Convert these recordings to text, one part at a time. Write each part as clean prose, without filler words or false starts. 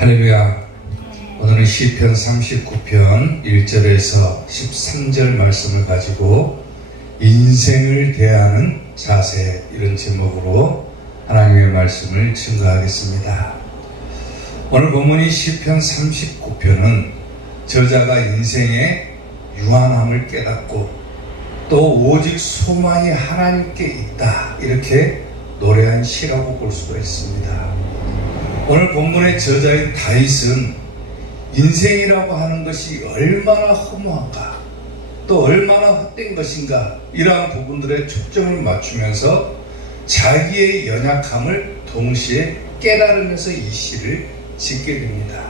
할렐루야. 오늘은 시편 39편 1절에서 13절 말씀을 가지고 인생을 대하는 자세, 이런 제목으로 하나님의 말씀을 증거하겠습니다. 오늘 본문이 시편 39편은 저자가 인생의 유한함을 깨닫고 또 오직 소망이 하나님께 있다, 이렇게 노래한 시라고 볼 수가 있습니다. 오늘 본문의 저자인 다윗은 인생이라고 하는 것이 얼마나 허무한가, 또 얼마나 헛된 것인가, 이러한 부분들에 초점을 맞추면서 자기의 연약함을 동시에 깨달으면서 이 시를 짓게 됩니다.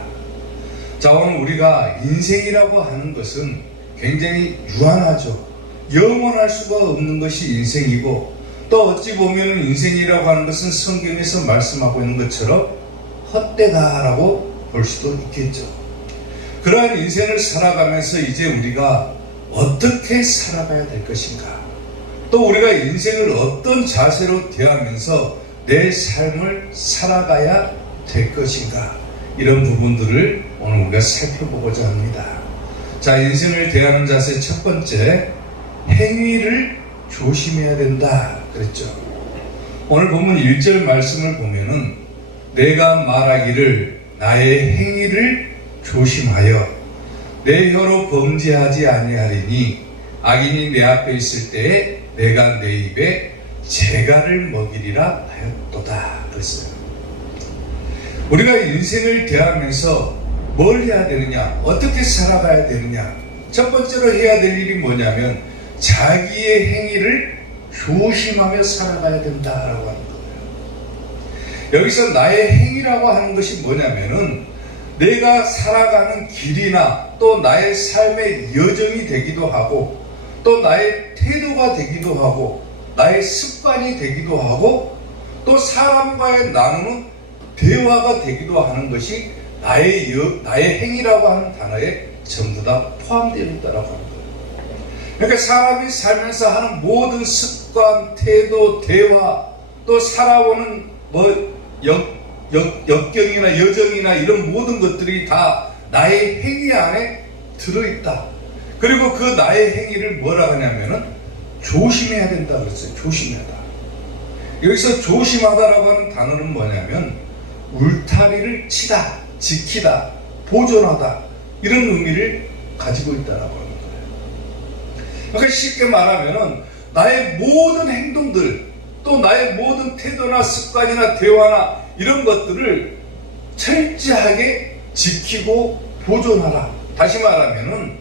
자, 오늘 우리가 인생이라고 하는 것은 굉장히 유한하죠. 영원할 수가 없는 것이 인생이고, 또 어찌 보면 인생이라고 하는 것은 성경에서 말씀하고 있는 것처럼 헛되다라고 볼 수도 있겠죠. 그러한 인생을 살아가면서 이제 우리가 어떻게 살아가야 될 것인가, 또 우리가 인생을 어떤 자세로 대하면서 내 삶을 살아가야 될 것인가, 이런 부분들을 오늘 우리가 살펴보고자 합니다. 자, 인생을 대하는 자세 첫 번째, 행위를 조심해야 된다 그랬죠. 오늘 본문 1절 말씀을 보면은 내가 말하기를 나의 행위를 조심하여 내 혀로 범죄하지 아니하리니 악인이 내 앞에 있을 때에 내가 내 입에 재갈을 먹이리라 하였도다 그랬어요. 우리가 인생을 대하면서 뭘 해야 되느냐, 어떻게 살아가야 되느냐, 첫 번째로 해야 될 일이 뭐냐면 자기의 행위를 조심하며 살아가야 된다라고 하는 거예요. 여기서 나의 행위라고 하는 것이 뭐냐면은 내가 살아가는 길이나 또 나의 삶의 여정이 되기도 하고, 또 나의 태도가 되기도 하고, 나의 습관이 되기도 하고, 또 사람과의 나누는 대화가 되기도 하는 것이 나의 행위라고 하는 단어에 전부 다 포함되어 있다라고 하는 거예요. 그러니까 사람이 살면서 하는 모든 습관, 태도, 대화, 또 살아오는 역경이나 여정이나 이런 모든 것들이 다 나의 행위 안에 들어있다. 그리고 그 나의 행위를 뭐라 하냐면은 조심해야 된다 그랬어요. 조심하다. 여기서 조심하다라고 하는 단어는 뭐냐면 울타리를 치다, 지키다, 보존하다, 이런 의미를 가지고 있다라고 하는 거예요. 그러니까 쉽게 말하면은 나의 모든 행동들, 또 나의 모든 태도나 습관이나 대화나 이런 것들을 철저하게 지키고 보존하라. 다시 말하면은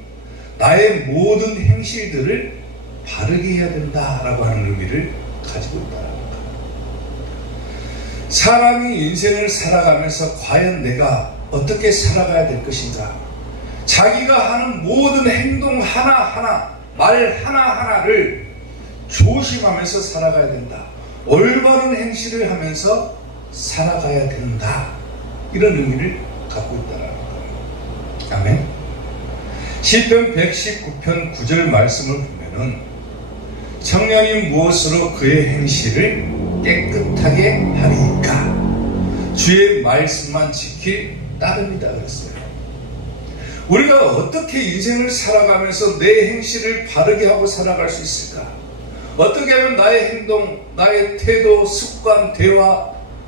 나의 모든 행실들을 바르게 해야 된다라고 하는 의미를 가지고 있다라는 거예요. 사람이 인생을 살아가면서 과연 내가 어떻게 살아가야 될 것인가, 자기가 하는 모든 행동 하나하나, 말 하나하나를 조심하면서 살아가야 된다. 올바른 행실을 하면서 살아가야 된다. 이런 의미를 갖고 있다는 거예요. 아멘. 시편 119편 9절 말씀을 보면은 청년이 무엇으로 그의 행실을 깨끗하게 하리까 주의 말씀만 지킬 따름이다 그랬어요. 우리가 어떻게 인생을 살아가면서 내 행실을 바르게 하고 살아갈 수 있을까? 어떻게 하면 나의 행동, 나의 태도, 습관, 대화,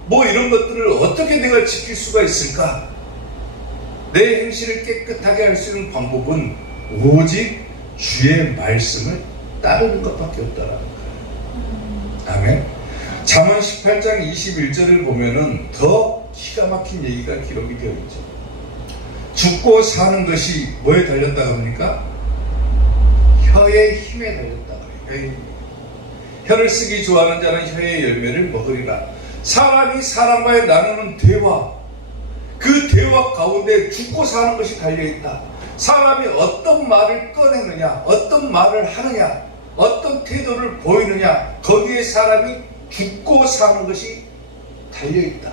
이런 것들을 어떻게 내가 지킬 수가 있을까? 내 행실을 깨끗하게 할 수 있는 방법은 오직 주의 말씀을 따르는 것밖에 없다라는 거예요. 아멘. 잠언 18장 21절을 보면은 더 기가 막힌 얘기가 기록이 되어 있죠. 죽고 사는 것이 뭐에 달렸다고 합니까? 혀의 힘에 달렸다고 해요. 혀를 쓰기 좋아하는 자는 혀의 열매를 먹으리라. 사람이 사람과의 나누는 대화, 그 대화 가운데 죽고 사는 것이 달려있다. 사람이 어떤 말을 꺼내느냐, 어떤 말을 하느냐, 어떤 태도를 보이느냐, 거기에 사람이 죽고 사는 것이 달려있다.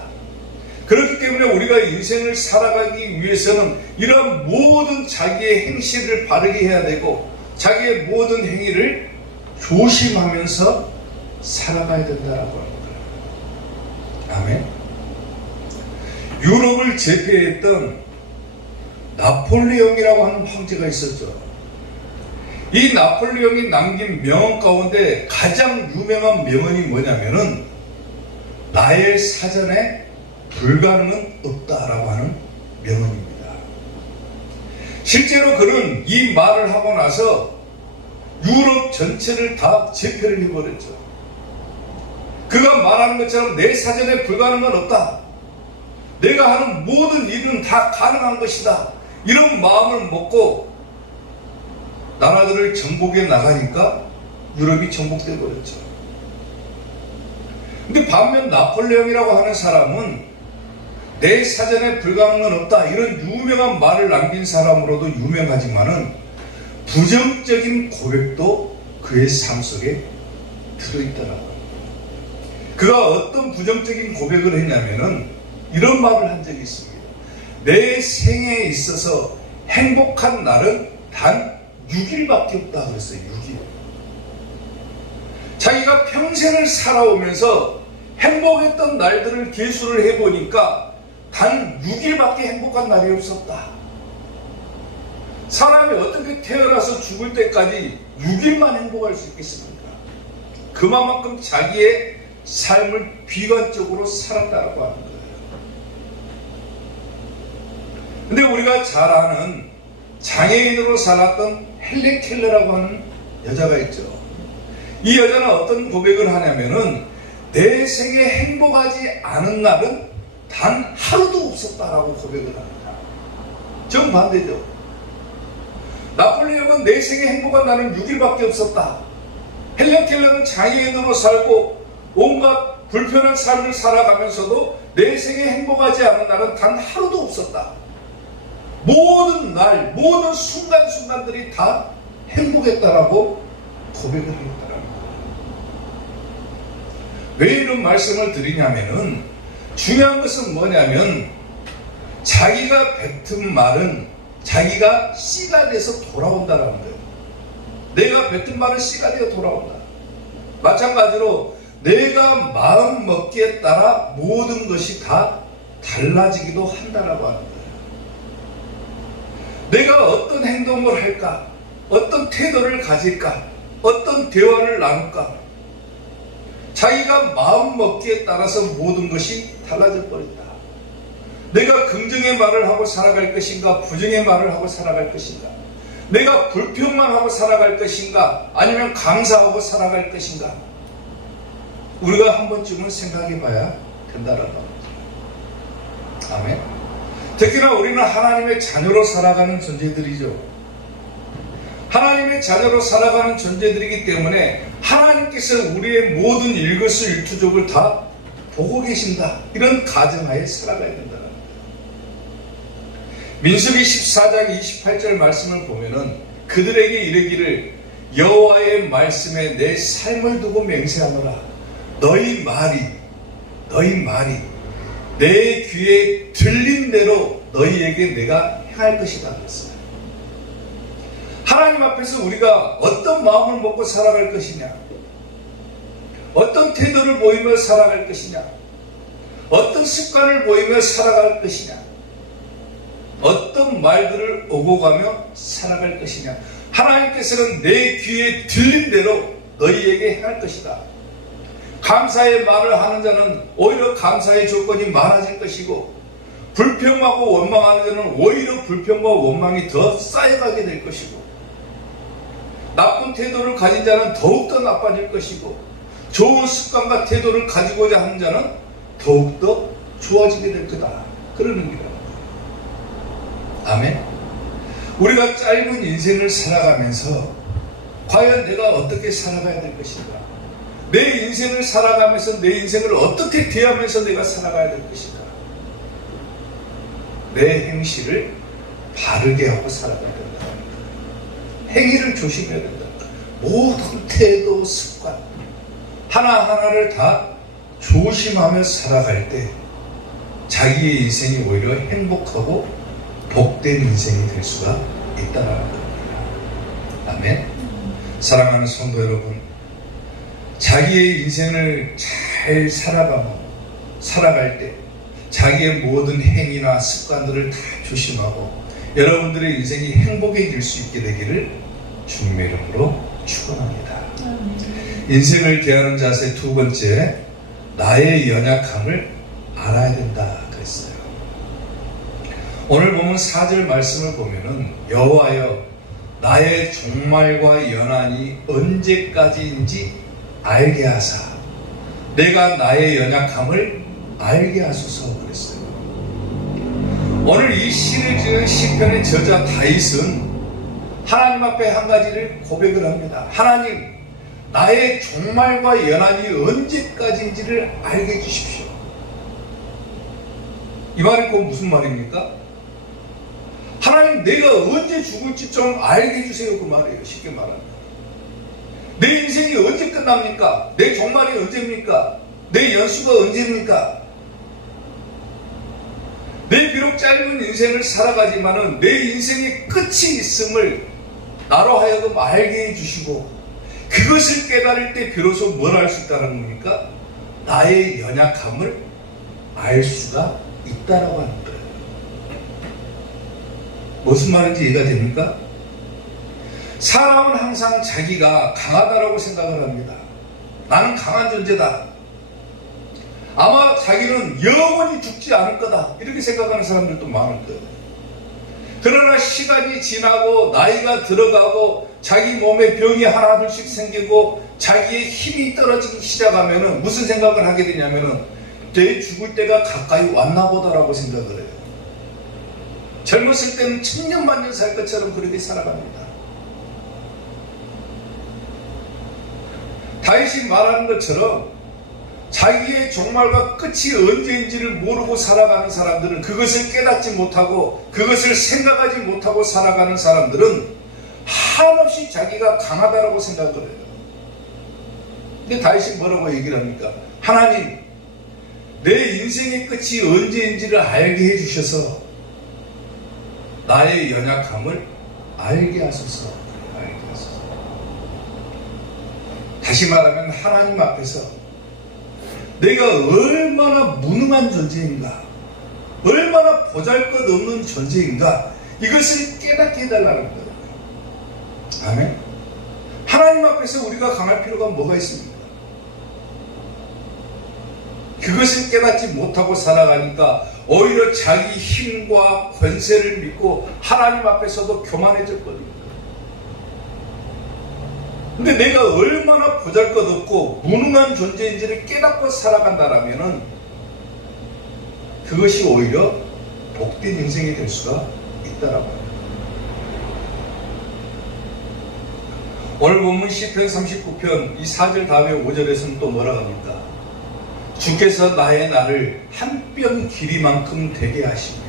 그렇기 때문에 우리가 인생을 살아가기 위해서는 이런 모든 자기의 행실을 바르게 해야 되고, 자기의 모든 행위를 조심하면서 살아가야 된다라고 하는 거예요. 아멘. 유럽을 제패했던 나폴레옹이라고 하는 황제가 있었죠. 이 나폴레옹이 남긴 명언 가운데 가장 유명한 명언이 뭐냐면은 나의 사전에 불가능은 없다라고 하는 명언입니다. 실제로 그는 이 말을 하고 나서 유럽 전체를 다 제패를 해버렸죠. 그가 말하는 것처럼 내 사전에 불가능은 없다. 내가 하는 모든 일은 다 가능한 것이다. 이런 마음을 먹고 나라들을 정복해 나가니까 유럽이 정복돼 버렸죠. 근데 반면 나폴레옹이라고 하는 사람은 내 사전에 불가능은 없다. 이런 유명한 말을 남긴 사람으로도 유명하지만은 부정적인 고백도 그의 삶 속에 들어있더라고요. 그가 어떤 부정적인 고백을 했냐면은 이런 말을 한 적이 있습니다. 내 생에 있어서 행복한 날은 단 6일밖에 없다 그랬어요. 6일. 자기가 평생을 살아오면서 행복했던 날들을 계수를 해보니까 단 6일밖에 행복한 날이 없었다. 사람이 어떻게 태어나서 죽을 때까지 6일만 행복할 수 있겠습니까? 그만큼 자기의 삶을 비관적으로 살았다고 하는 거예요. 근데 우리가 잘 아는 장애인으로 살았던 헬렌 켈러라고 하는 여자가 있죠. 이 여자는 어떤 고백을 하냐면은 내 생에 행복하지 않은 날은 단 하루도 없었다라고 고백을 합니다. 정반대죠. 나폴레옹은 내 생에 행복한 날은 6일밖에 없었다. 헬렌 켈러는 장애인으로 살고 온갖 불편한 삶을 살아가면서도 내 생에 행복하지 않은 날은 단 하루도 없었다. 모든 날, 모든 순간순간들이 다 행복했다라고 고백을 했다라는 거예요. 왜 이런 말씀을 드리냐면은 중요한 것은 뭐냐면 자기가 뱉은 말은 자기가 씨가 돼서 돌아온다라는 거예요. 내가 뱉은 말은 씨가 되어 돌아온다. 마찬가지로 내가 마음 먹기에 따라 모든 것이 다 달라지기도 한다라고 하는 거예요. 내가 어떤 행동을 할까? 어떤 태도를 가질까? 어떤 대화를 나눌까? 자기가 마음 먹기에 따라서 모든 것이 달라져 버린다. 내가 긍정의 말을 하고 살아갈 것인가? 부정의 말을 하고 살아갈 것인가? 내가 불평만 하고 살아갈 것인가? 아니면 감사하고 살아갈 것인가? 우리가 한 번쯤은 생각해 봐야 된다라는 겁니다. 아멘. 특히나 우리는 하나님의 자녀로 살아가는 존재들이죠. 하나님의 자녀로 살아가는 존재들이기 때문에 하나님께서 우리의 모든 일거수일투족을 다 보고 계신다. 이런 가정하에 살아가야 된다는 거예요. 민수기 14장 28절 말씀을 보면은 그들에게 이르기를 여호와의 말씀에 내 삶을 두고 맹세하노라. 너희 말이 내 귀에 들린 대로 너희에게 내가 행할 것이다 그랬어요. 하나님 앞에서 우리가 어떤 마음을 먹고 살아갈 것이냐, 어떤 태도를 보이며 살아갈 것이냐, 어떤 습관을 보이며 살아갈 것이냐, 어떤 말들을 오고 가며 살아갈 것이냐, 하나님께서는 내 귀에 들린 대로 너희에게 행할 것이다. 감사의 말을 하는 자는 오히려 감사의 조건이 많아질 것이고, 불평하고 원망하는 자는 오히려 불평과 원망이 더 쌓여가게 될 것이고, 나쁜 태도를 가진 자는 더욱더 나빠질 것이고, 좋은 습관과 태도를 가지고자 하는 자는 더욱더 좋아지게 될 거다. 그런 의미입니다. 아멘. 우리가 짧은 인생을 살아가면서 과연 내가 어떻게 살아가야 될 것인가? 내 인생을 살아가면서 내 인생을 어떻게 대하면서 내가 살아가야 될 것인가? 내 행실을 바르게 하고 살아가야 된다. 행위를 조심해야 된다. 모든 태도, 습관 하나하나를 다 조심하며 살아갈 때 자기의 인생이 오히려 행복하고 복된 인생이 될 수가 있다는 겁니다. 아멘. 사랑하는 성도 여러분, 자기의 인생을 잘 살아갈 때 자기의 모든 행위나 습관들을 다 조심하고 여러분들의 인생이 행복해질 수 있게 되기를 주님의 이름으로 축원합니다. 인생을 대하는 자세 두 번째, 나의 연약함을 알아야 된다 그랬어요. 오늘 보면 4절 말씀을 보면은 여호와여 나의 종말과 연한이 언제까지인지 알게 하사 내가 나의 연약함을 알게 하소서 그랬어요. 오늘 이 시를 지은 시편의 저자 다윗은 하나님 앞에 한 가지를 고백을 합니다. 하나님, 나의 종말과 연한이 언제까지인지를 알게 해주십시오. 이 말이 곧 무슨 말입니까? 하나님, 내가 언제 죽을지 좀 알게 해주세요 그 말이에요. 쉽게 말하면 내 인생이 언제 끝납니까? 내 종말이 언제입니까? 내 연수가 언제입니까? 내 비록 짧은 인생을 살아가지만은 내 인생의 끝이 있음을 나로 하여금 알게 해주시고 그것을 깨달을 때 비로소 뭘 알 수 있다는 겁니까? 나의 연약함을 알 수가 있다라고 하는 거예요. 무슨 말인지 이해가 됩니까? 사람은 항상 자기가 강하다라고 생각을 합니다. 나는 강한 존재다. 아마 자기는 영원히 죽지 않을 거다. 이렇게 생각하는 사람들도 많을 거예요. 그러나 시간이 지나고 나이가 들어가고 자기 몸에 병이 하나둘씩 생기고 자기의 힘이 떨어지기 시작하면은 무슨 생각을 하게 되냐면은 내 죽을 때가 가까이 왔나 보다라고 생각을 해요. 젊었을 때는 천년만년 살 것처럼 그렇게 살아갑니다. 다윗이 말하는 것처럼 자기의 종말과 끝이 언제인지를 모르고 살아가는 사람들은, 그것을 깨닫지 못하고 그것을 생각하지 못하고 살아가는 사람들은 한없이 자기가 강하다라고 생각을 해요. 근데 다윗이 뭐라고 얘기를 합니까? 하나님, 내 인생의 끝이 언제인지를 알게 해주셔서 나의 연약함을 알게 하소서. 알게 하소서. 다시 말하면 하나님 앞에서 내가 얼마나 무능한 존재인가, 얼마나 보잘것없는 존재인가, 이것을 깨닫게 해달라는 거예요. 아멘. 하나님 앞에서 우리가 강할 필요가 뭐가 있습니까? 그것을 깨닫지 못하고 살아가니까 오히려 자기 힘과 권세를 믿고 하나님 앞에서도 교만해질 겁니다. 근데 내가 얼마나 보잘것없고 무능한 존재인지를 깨닫고 살아간다라면은 그것이 오히려 복된 인생이 될 수가 있다라고 합니다. 오늘 본문 시편 39편 이 4절 다음에 5절에서는 또 뭐라고 합니까? 주께서 나의 날을 한 뼘 길이만큼 되게 하시네.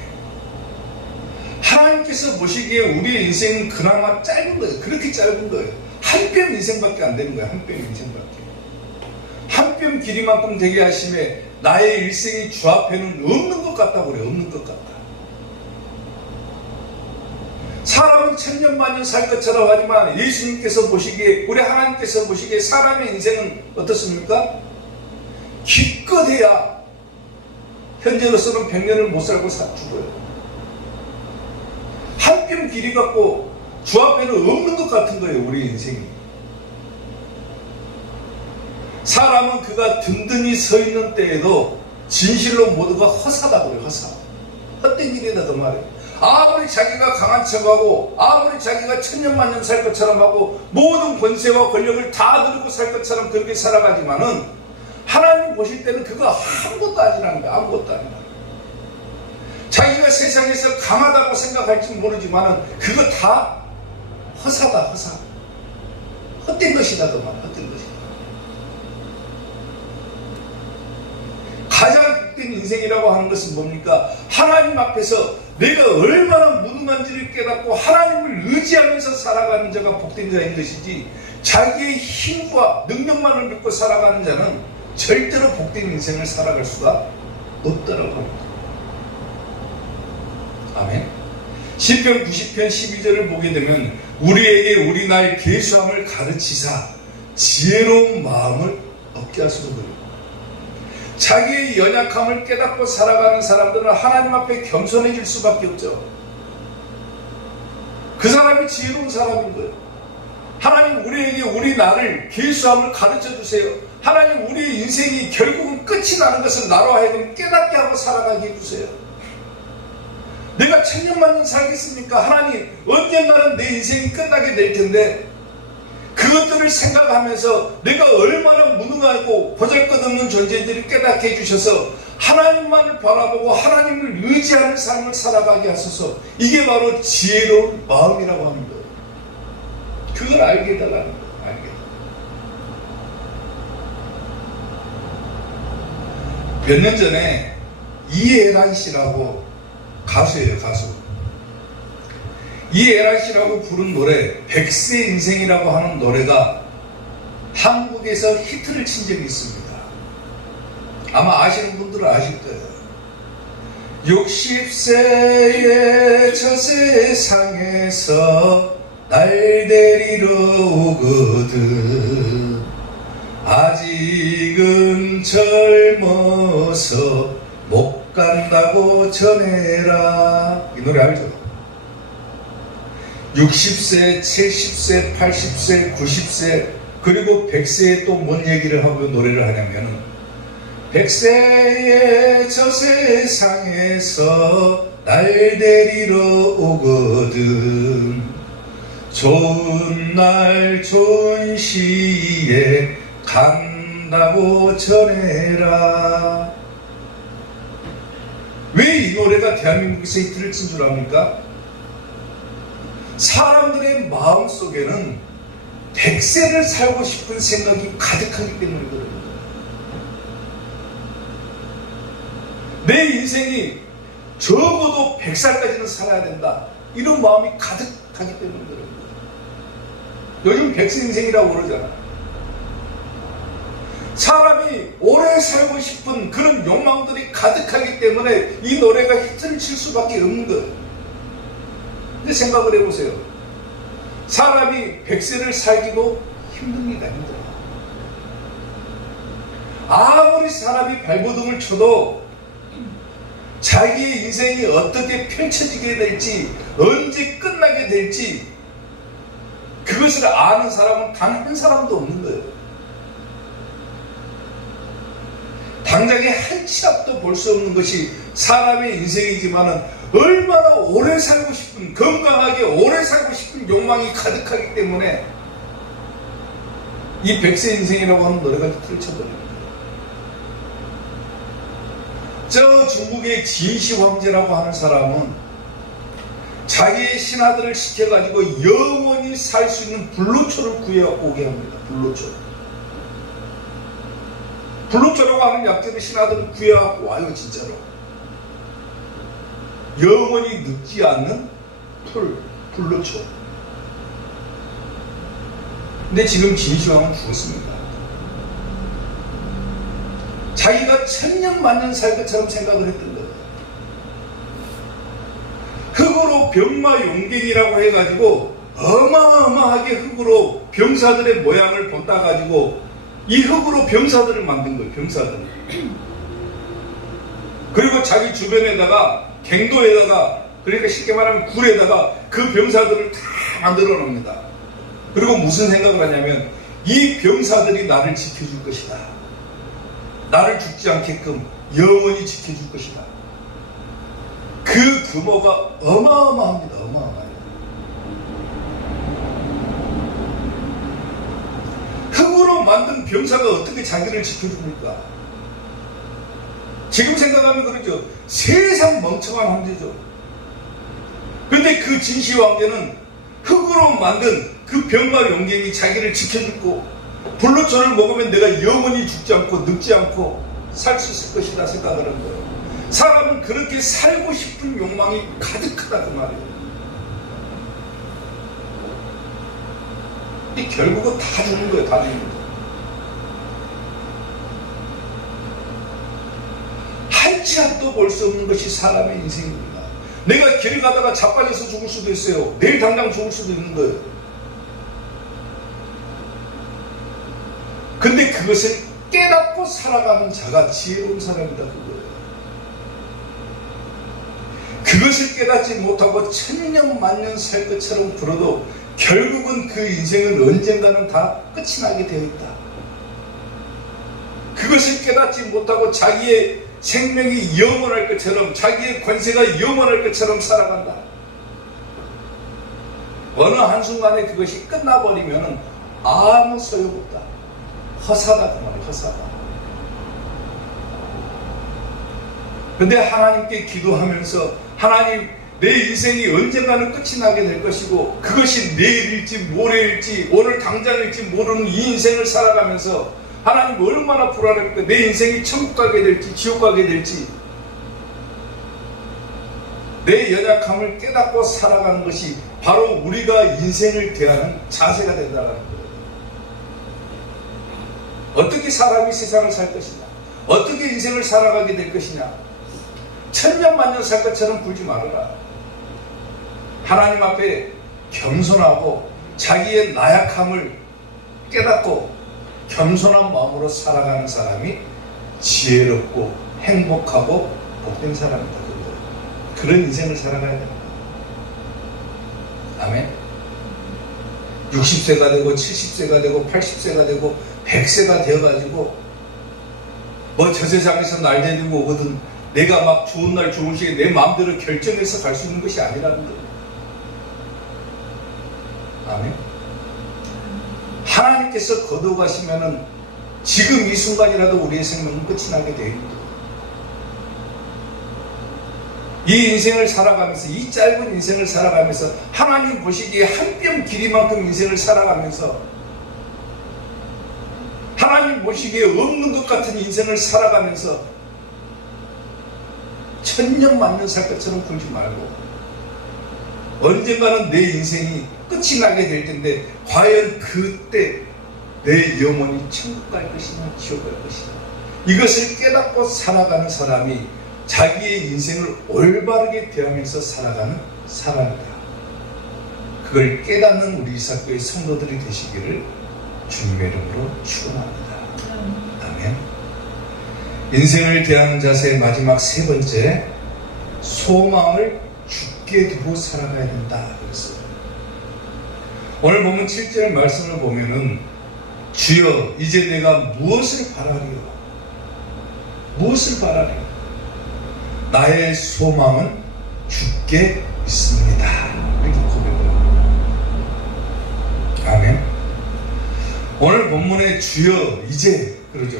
하나님께서 보시기에 우리의 인생은 그나마 짧은 거예요. 그렇게 짧은 거예요. 한 뼘 인생밖에 안 되는 거예요. 한 뼘 인생밖에. 한 뼘 길이만큼 되게 하심에 나의 일생이 주 앞에는 없는 것 같다고 그래요. 없는 것 같다. 사람은 천년만년 살 것처럼 하지만 예수님께서 보시기에, 우리 하나님께서 보시기에 사람의 인생은 어떻습니까? 기껏해야 현재로서는 100년을 못 살고 죽어요. 한 뼘 길이 갖고 주 앞에는 없는 것 같은 거예요. 우리 인생이. 사람은 그가 든든히 서 있는 때에도 진실로 모두가 허사다고 그래요. 허사. 헛된 일이다 그 말이에요. 아무리 자기가 강한 척하고 아무리 자기가 천년만년 살 것처럼 하고 모든 권세와 권력을 다 누리고 살 것처럼 그렇게 살아가지만은 하나님 보실 때는 그거 아무것도 아니라는 거야. 아무것도 아니라. 자기가 세상에서 강하다고 생각할지 모르지만은 그거 다 허사다. 허사. 헛된 것이다 그 말. 헛된 것이다. 가장 헛된 인생이라고 하는 것은 뭡니까? 하나님 앞에서 내가 얼마나 무능한지를 깨닫고 하나님을 의지하면서 살아가는 자가 복된 자인 것이지, 자기의 힘과 능력만을 믿고 살아가는 자는 절대로 복된 인생을 살아갈 수가 없다라고 합니다. 아멘. 시편 90편 12절을 보게 되면 우리에게 우리 나의 계수함을 가르치사 지혜로운 마음을 얻게 하소서 그래요. 자기의 연약함을 깨닫고 살아가는 사람들은 하나님 앞에 겸손해질 수밖에 없죠. 그 사람이 지혜로운 사람인 거예요. 하나님 우리에게 우리 나를 계수함을 가르쳐 주세요. 하나님 우리의 인생이 결국은 끝이 나는 것을 나로 하여금 깨닫게 하고 살아가게 해주세요. 내가 천년만년 살겠습니까? 하나님 언젠가는 내 인생이 끝나게 될 텐데 그것들을 생각하면서 내가 얼마나 무능하고 보잘것없는 존재들을 깨닫게 해주셔서 하나님만을 바라보고 하나님을 의지하는 삶을 살아가게 하소서. 이게 바로 지혜로운 마음이라고 하는 거예요. 그걸 알게 해달라는 거예요. 알게 해달라는 거예요. 몇 년 전에 이애란 씨라고 가수예요. 가수. 이애란 씨라고 부른 노래 백세 인생이라고 하는 노래가 한국에서 히트를 친 적이 있습니다. 아마 아시는 분들은 아실 거예요. 60세의 저 세상에서 날 데리러 오거든 아직은 젊어서 못 간다고 전해라. 이 노래 알죠? 60세, 70세, 80세, 90세 그리고 100세에 또 뭔 얘기를 하고 노래를 하냐면 100세의 저 세상에서 날 데리러 오거든 좋은 날 좋은 시에 간다고 전해라. 왜 이 노래가 대한민국에서 히트를 친 줄 압니까? 사람들의 마음속에는 100세를 살고 싶은 생각이 가득하기 때문에 그래요. 내 인생이 적어도 100살까지는 살아야 된다. 이런 마음이 가득하기 때문에 그래요. 요즘 100세 인생이라고 그러잖아. 사람이 오래 살고 싶은 그런 욕망들이 가득하기 때문에 이 노래가 히트를 칠 수밖에 없는 거예요. 근데 생각을 해보세요. 사람이 100세를 살기도 힘듭니다. 힘들어. 아무리 사람이 발버둥을 쳐도 자기의 인생이 어떻게 펼쳐지게 될지 언제 끝나게 될지 그것을 아는 사람은 단 한 사람도 없는 거예요. 당장에 한 치 앞도 볼 수 없는 것이 사람의 인생이지만은 얼마나 오래 살고 싶은, 건강하게 오래 살고 싶은 욕망이 가득하기 때문에 이 100세 인생이라고 하는 노래가 히트를 쳐버립니다. 저 중국의 진시 황제라고 하는 사람은 자기의 신하들을 시켜가지고 영원히 살 수 있는 불로초를 구해오게 합니다. 불로초. 불로초라고 하는 약재를 신하들을 구해갖고 와요. 진짜로. 영원히 늙지 않는 불로초. 근데 지금 진시황은 죽었습니다. 자기가 천년 만년 살 것처럼 생각을 했던 거예요. 흙으로 병마용갱이라고 해가지고 어마어마하게 흙으로 병사들의 모양을 본따가지고 이 흙으로 병사들을 만든 거예요. 병사들. 그리고 자기 주변에다가 갱도에다가 그러니까 쉽게 말하면 굴에다가 그 병사들을 다 만들어 놉니다. 그리고 무슨 생각을 하냐면 이 병사들이 나를 지켜줄 것이다. 나를 죽지 않게끔 영원히 지켜줄 것이다. 그 규모가 어마어마합니다. 어마어마해요. 흙으로 만든 병사가 어떻게 자기를 지켜줍니까? 지금 생각하면 그러죠. 세상 멍청한 황제죠. 근데 그 진시 황제는 흙으로 만든 그 병과 용갱이 자기를 지켜주고 불로초를 먹으면 내가 영원히 죽지 않고 늙지 않고 살 수 있을 것이다 생각을 한 거예요. 사람은 그렇게 살고 싶은 욕망이 가득하다 그 말이에요. 이 결국은 다 죽는 거예요. 다 죽는 거예요. 한 치 앞도 볼 수 없는 것이 사람의 인생입니다. 내가 길 가다가 자빠져서 죽을 수도 있어요. 내일 당장 죽을 수도 있는 거예요. 근데 그것을 깨닫고 살아가는 자가 지혜로운 사람이다, 그거예요. 그것을 깨닫지 못하고 천년 만년 살 것처럼 굴어도 결국은 그 인생은 언젠가는 다 끝이 나게 되어 있다. 그것을 깨닫지 못하고 자기의 생명이 영원할 것처럼, 자기의 권세가 영원할 것처럼 살아간다. 어느 한순간에 그것이 끝나버리면 아무 소용없다. 허사다, 그 말이야, 허사다. 근데 하나님께 기도하면서 하나님, 내 인생이 언젠가는 끝이 나게 될 것이고 그것이 내일일지 모레일지 오늘 당장일지 모르는 이 인생을 살아가면서 하나님 얼마나 불안합니까? 내 인생이 천국 가게 될지 지옥 가게 될지. 내 연약함을 깨닫고 살아가는 것이 바로 우리가 인생을 대하는 자세가 된다는 거예요. 어떻게 사람이 세상을 살 것이냐, 어떻게 인생을 살아가게 될 것이냐, 천년만년 살 것처럼 굴지 말아라. 하나님 앞에 겸손하고 자기의 나약함을 깨닫고 겸손한 마음으로 살아가는 사람이 지혜롭고 행복하고 복된 사람이다. 그런 인생을 살아가야 됩니다. 아멘. 60세가 되고 70세가 되고 80세가 되고 100세가 되어가지고 뭐 저 세상에서 날 데리고 오거든 내가 막 좋은 날 좋은 시기에 내 마음대로 결정해서 갈 수 있는 것이 아니라는 거예요. 아멘. 하나님께서 거둬가시면은 지금 이 순간이라도 우리의 생명은 끝이 나게 되어 있습니다. 이 인생을 살아가면서, 이 짧은 인생을 살아가면서 하나님 보시기에 한 뼘 길이만큼 인생을 살아가면서 하나님 보시기에 없는 것 같은 인생을 살아가면서 천년 만년 살 것처럼 굴지 말고 언젠가는 내 인생이 끝이 나게 될 텐데 과연 그때 내 영혼이 천국 갈 것이냐 지옥 갈 것이냐, 이것을 깨닫고 살아가는 사람이 자기의 인생을 올바르게 대하면서 살아가는 사람이다. 그걸 깨닫는 우리 이사교의 성도들이 되시기를 주님의 이름으로 축원합니다. 아멘. 인생을 대하는 자세의 마지막 세 번째, 소망을 굳게 두고 살아가야 된다 그랬어요. 오늘 보면 7절 말씀을 보면은 주여 이제 내가 무엇을 바라리요? 무엇을 바라리요? 나의 소망은 주께 있습니다. 이렇게 고백해요. 아멘. 오늘 본문의 주여 이제 그러죠.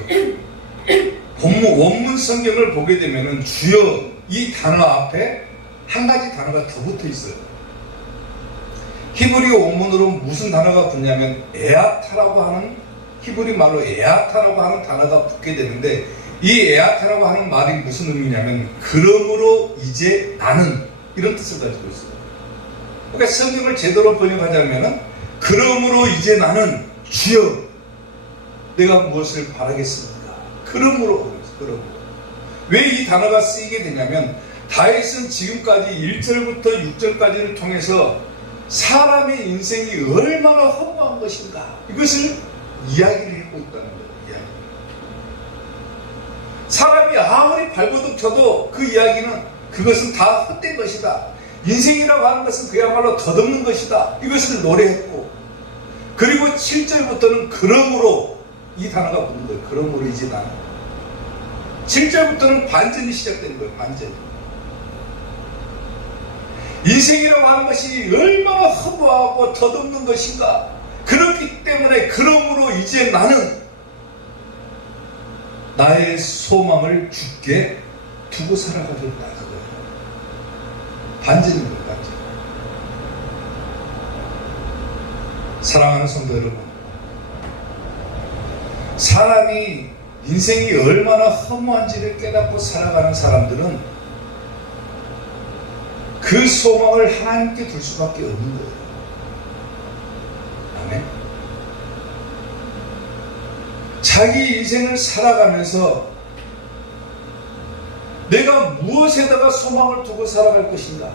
본문 원문 성경을 보게 되면은 주여 이 단어 앞에 한 가지 단어가 더 붙어 있어요. 히브리 원문으로 무슨 단어가 붙냐면 에아타라고 하는, 히브리 말로 에아타라고 하는 단어가 붙게 되는데 이 에아타라고 하는 말이 무슨 의미냐면 그러므로 이제 나는, 이런 뜻을 가지고 있어요. 그러니까 성경을 제대로 번역하자면 그러므로 이제 나는 주여 내가 무엇을 바라겠습니까? 그러므로. 왜 이 단어가 쓰이게 되냐면 다윗은 지금까지 1절부터 6절까지를 통해서 사람의 인생이 얼마나 허무한 것인가 이것을 이야기를 하고 있다는 거예요. 이야기. 사람이 아무리 발버둥 쳐도 그 이야기는 그것은 다 헛된 것이다. 인생이라고 하는 것은 그야말로 덧없는 것이다. 이것을 노래했고, 그리고 7절부터는 그러므로 이 단어가 붙는 거예요. 그러므로 이제 나는. 7절부터는 반전이 시작되는 거예요. 반전이. 인생이라고 하는 것이 얼마나 허무하고 덧없는 것인가. 그렇기 때문에 그러므로 이제 나는 나의 소망을 주께 두고 살아가겠다. 그거예요. 반전인 거예요. 반전. 사랑하는 성도 여러분, 사람이 인생이 얼마나 허무한지를 깨닫고 살아가는 사람들은 그 소망을 하나님께 둘 수밖에 없는 거예요. 아멘. 자기 인생을 살아가면서 내가 무엇에다가 소망을 두고 살아갈 것인가.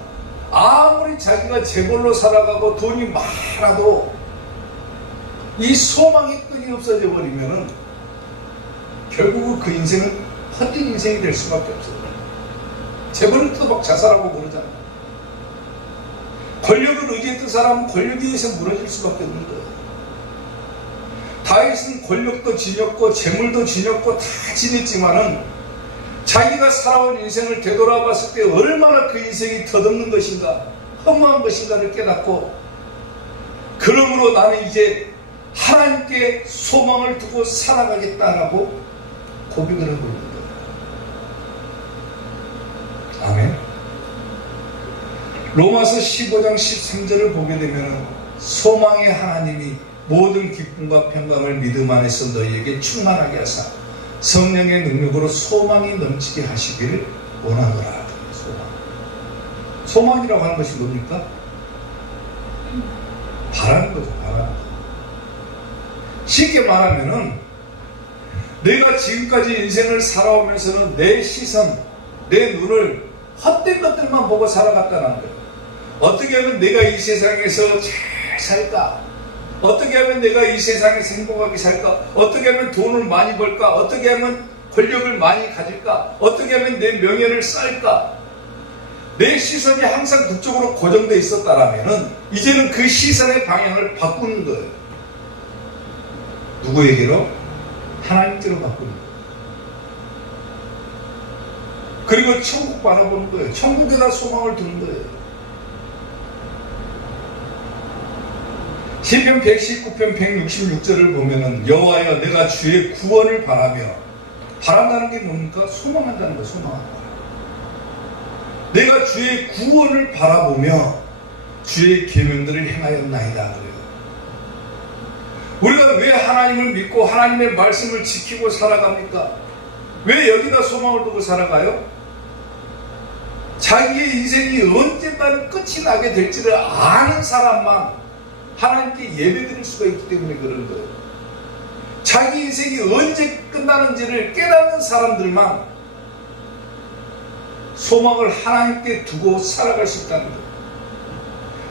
아무리 자기가 재벌로 살아가고 돈이 많아도 이 소망이 끈이 없어져 버리면은 결국은 그 인생은 헛된 인생이 될 수밖에 없어요. 재벌도 막 자살하고 그러잖아요. 권력을 의지했던 사람은 권력에 의해서 무너질 수밖에 없는 거예요. 다윗은 권력도 지녔고 재물도 지녔고 다 지냈지만은 자기가 살아온 인생을 되돌아봤을 때 얼마나 그 인생이 덧없는 것인가, 허무한 것인가를 깨닫고, 그러므로 나는 이제 하나님께 소망을 두고 살아가겠다라고 고백을 하고 있는 거예요. 아멘. 로마서 15장 13절을 보게 되면 소망의 하나님이 모든 기쁨과 평강을 믿음 안에서 너희에게 충만하게 하사 성령의 능력으로 소망이 넘치게 하시기를 원하노라. 소망이라고 하는 것이 뭡니까? 바라는 거죠. 바라는 거. 쉽게 말하면은 내가 지금까지 인생을 살아오면서는 내 시선, 내 눈을 헛된 것들만 보고 살아갔다는 거예요. 어떻게 하면 내가 이 세상에서 잘 살까? 어떻게 하면 내가 이 세상에서 행복하게 살까? 어떻게 하면 돈을 많이 벌까? 어떻게 하면 권력을 많이 가질까? 어떻게 하면 내 명예를 쌓을까? 내 시선이 항상 그쪽으로 고정되어 있었다라면 이제는 그 시선의 방향을 바꾸는 거예요. 누구에게로? 하나님께로 바꾸는 거예요. 그리고 천국 바라보는 거예요. 천국에다 소망을 두는 거예요. 시편 119편 166절을 보면은 여호와여 내가 주의 구원을 바라며, 바란다는 게 뭡니까? 소망한다는 거예요. 소망한다. 내가 주의 구원을 바라보며 주의 계명들을 행하였나이다 그래요. 우리가 왜 하나님을 믿고 하나님의 말씀을 지키고 살아갑니까? 왜 여기다 소망을 두고 살아가요? 자기의 인생이 언젠가는 끝이 나게 될지를 아는 사람만 하나님께 예배드릴 수가 있기 때문에 그런 거예요. 자기 인생이 언제 끝나는지를 깨닫는 사람들만 소망을 하나님께 두고 살아갈 수 있다는 거예요.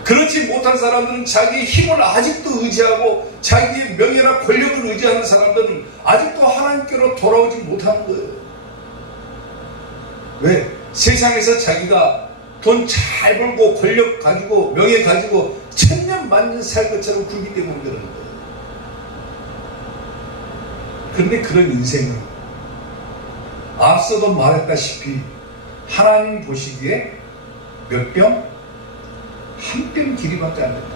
그렇지 못한 사람들은 자기의 힘을 아직도 의지하고 자기의 명예나 권력을 의지하는 사람들은 아직도 하나님께로 돌아오지 못하는 거예요. 왜? 세상에서 자기가 돈 잘 벌고 권력 가지고 명예 가지고 천년 만년 살 것처럼 굴기 때문에 그러는 거예요. 그런데 그런 인생은 앞서도 말했다시피 하나님 보시기에 몇 뼘? 한 뼘 길이밖에 안 된다.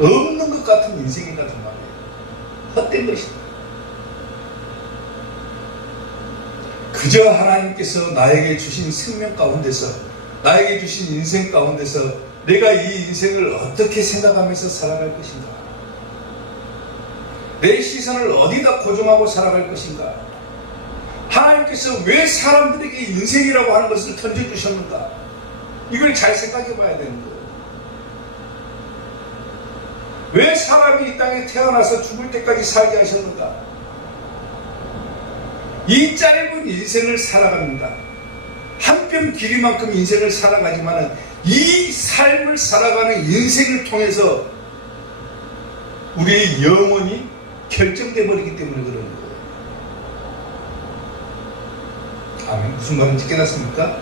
없는 것 같은 인생이다 정말이에요. 헛된 것이다. 그저 하나님께서 나에게 주신 생명 가운데서, 나에게 주신 인생 가운데서 내가 이 인생을 어떻게 생각하면서 살아갈 것인가, 내 시선을 어디다 고정하고 살아갈 것인가, 하나님께서 왜 사람들에게 인생이라고 하는 것을 던져주셨는가, 이걸 잘 생각해 봐야 되는 거예요. 왜 사람이 이 땅에 태어나서 죽을 때까지 살게 하셨는가? 이 짧은 인생을 살아갑니다. 한 뼘 길이만큼 인생을 살아가지만 이 삶을 살아가는 인생을 통해서 우리의 영혼이 결정돼 버리기 때문에 그러는 거예요. 아멘. 무슨 말인지 깨닫습니까?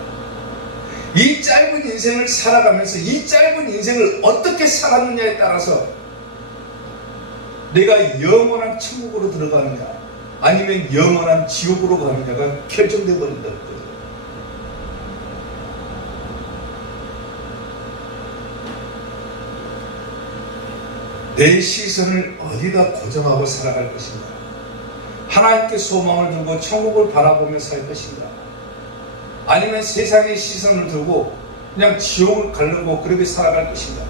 이 짧은 인생을 살아가면서 이 짧은 인생을 어떻게 살았느냐에 따라서 내가 영원한 천국으로 들어가느냐 아니면 영원한 지옥으로 가느냐가 결정돼 버린다고 그래요. 내 시선을 어디다 고정하고 살아갈 것인가? 하나님께 소망을 두고 천국을 바라보며 살 것인가? 아니면 세상의 시선을 두고 그냥 지옥을 가려고 그렇게 살아갈 것인가?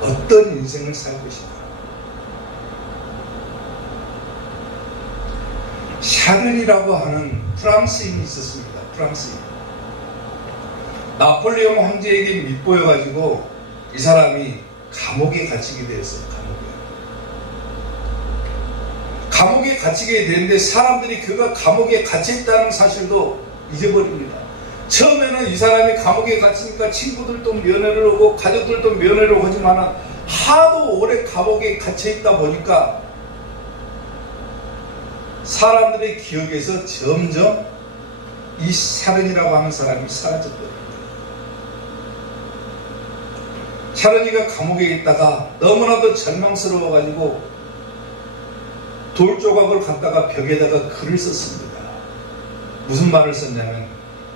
어떤 인생을 살 것인가? 샤른이라고 하는 프랑스인이 있었습니다. 프랑스인. 나폴레옹 황제에게 밑보여가지고 이 사람이 감옥에 갇히게 되었어요. 감옥에 갇히게 되는데 사람들이 그가 감옥에 갇혀있다는 사실도 잊어버립니다. 처음에는 이 사람이 감옥에 갇히니까 친구들도 면회를 오고 가족들도 면회를 오지만 하도 오래 감옥에 갇혀있다 보니까 사람들의 기억에서 점점 이 샤른이라고 하는 사람이 사라졌거든요. 샤른이가 감옥에 있다가 너무나도 절망스러워가지고 돌 조각을 갖다가 벽에다가 글을 썼습니다. 무슨 말을 썼냐면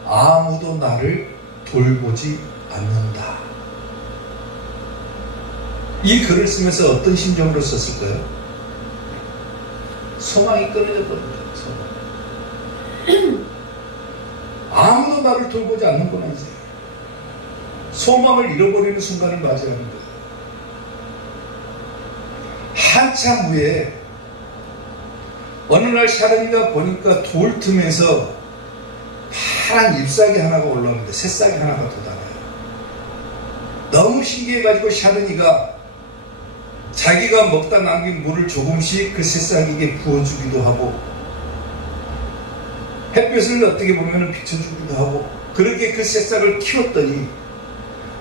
아무도 나를 돌보지 않는다. 이 글을 쓰면서 어떤 심정으로 썼을까요? 소망이 끊어졌거든요. 소망. 아무도 나를 돌보지 않는구나. 이제 소망을 잃어버리는 순간을 맞이하는 거예요. 한참 후에 어느 날 샤른이가 보니까 돌 틈에서 파란 잎사귀 하나가 올라오는데 새싹이 하나가 돋아나요. 너무 신기해가지고 샤른이가 자기가 먹다 남긴 물을 조금씩 그 새싹에게 부어주기도 하고 햇볕을 어떻게 보면 비춰주기도 하고 그렇게 그 새싹을 키웠더니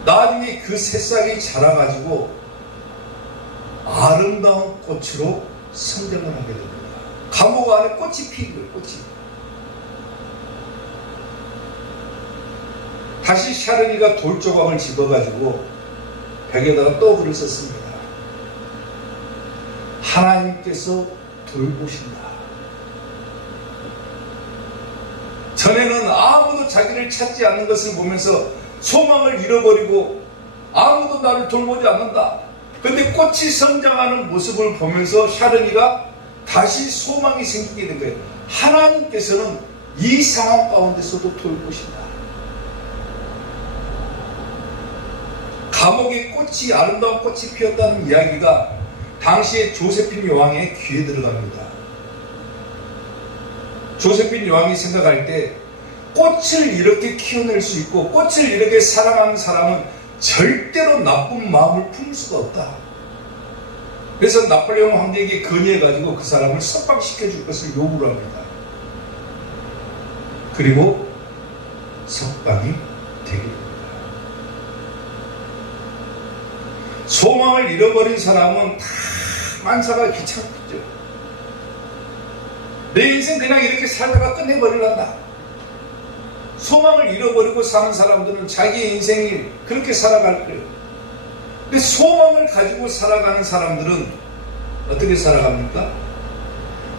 나중에 그 새싹이 자라가지고 아름다운 꽃으로 성장을 하게 됩니다. 감옥 안에 꽃이 피는 거예요. 꽃이. 다시 샤른이가 돌 조각을 집어가지고 벽에다가 또 글을 썼습니다. 하나님께서 돌보신다. 전에는 아무도 자기를 찾지 않는 것을 보면서 소망을 잃어버리고 아무도 나를 돌보지 않는다. 근데 꽃이 성장하는 모습을 보면서 샤른이가 다시 소망이 생기게 된 거예요. 하나님께서는 이 상황 가운데서도 돌보신다. 감옥에 꽃이 아름다운 꽃이 피었다는 이야기가 당시에 조세핀 여왕의 귀에 들어갑니다. 조세핀 여왕이 생각할 때 꽃을 이렇게 키워낼 수 있고 꽃을 이렇게 사랑하는 사람은 절대로 나쁜 마음을 품을 수가 없다. 그래서 나폴레옹 황제에게 건의해가지고 그 사람을 석방시켜줄 것을 요구를 합니다. 그리고 석방이 되게 됩니다. 소망을 잃어버린 사람은 다 만사가 귀찮겠죠. 내 인생 그냥 이렇게 살다가 끝내버리란다. 소망을 잃어버리고 사는 사람들은 자기의 인생을 그렇게 살아갈 거예요. 근데 소망을 가지고 살아가는 사람들은 어떻게 살아갑니까?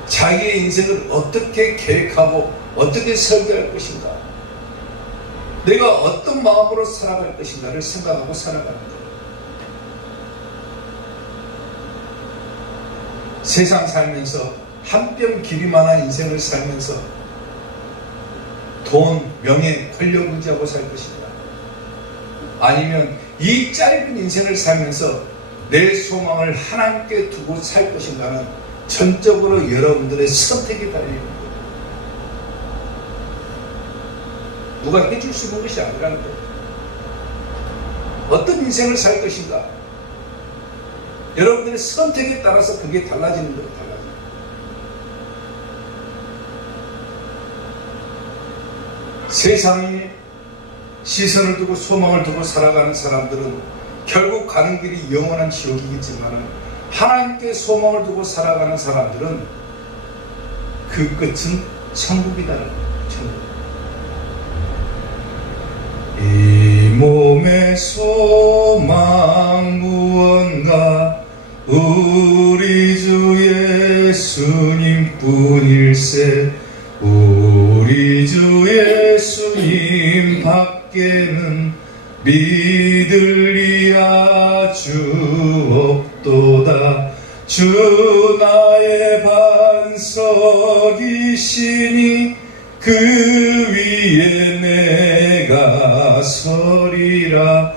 자기의 인생을 어떻게 계획하고 어떻게 설계할 것인가, 내가 어떤 마음으로 살아갈 것인가를 생각하고 살아가는 거예요. 세상 살면서 한 뼘 길이만한 인생을 살면서 돈, 명예, 권력 의지하고 살 것인가, 아니면 이 짧은 인생을 살면서 내 소망을 하나님께 두고 살 것인가는 전적으로 여러분들의 선택이 달려있는 거예요. 누가 해줄 수 있는 것이 아니라는 거예요. 어떤 인생을 살 것인가, 여러분들의 선택에 따라서 그게 달라지는 거예요. 달라지는 거예요. 세상에 시선을 두고 소망을 두고 살아가는 사람들은 결국 가는 길이 영원한 지옥이겠지만, 하나님께 소망을 두고 살아가는 사람들은 그 끝은 천국이다라는 거예요. 천국. 이 몸의 소망 무언가 우리 주 예수님뿐일세. 우리 주 예수님 밖에는 믿을리야 주 없도다. 주 나의 반석이시니 그 위에 내가 서리라.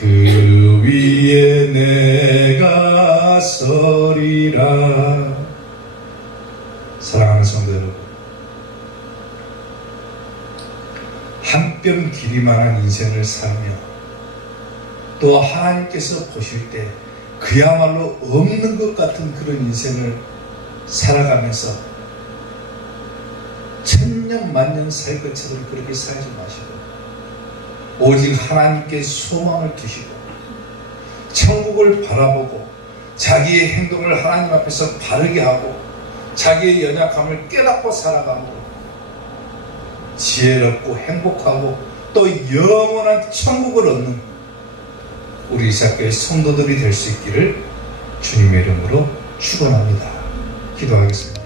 그 위에 내가 서리라. 사랑하는 성도 여러분, 한 뼘 길이만한 인생을 살며 또 하나님께서 보실 때 그야말로 없는 것 같은 그런 인생을 살아가면서 천년 만년 살 것처럼 그렇게 살지 마시고 오직 하나님께 소망을 두시고 천국을 바라보고 자기의 행동을 하나님 앞에서 바르게 하고 자기의 연약함을 깨닫고 살아가고 지혜롭고 행복하고 또 영원한 천국을 얻는 우리 이삭교회 성도들이 될 수 있기를 주님의 이름으로 축원합니다. 기도하겠습니다.